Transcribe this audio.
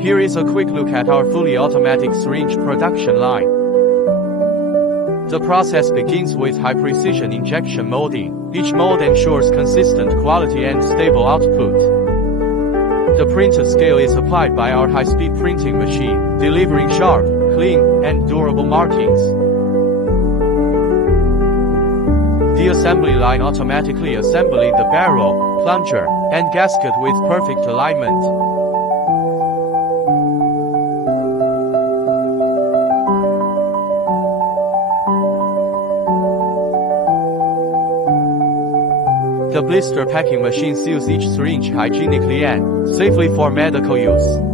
Here is a quick look at our fully automatic syringe production line. The process begins with high-precision injection molding. Each mold ensures consistent quality and stable output. The printed scale is applied by our high-speed printing machine, delivering sharp, clean, and durable markings. The assembly line automatically assembling the barrel, plunger, and gasket with perfect alignment. The blister packing machine seals each syringe hygienically and safely for medical use.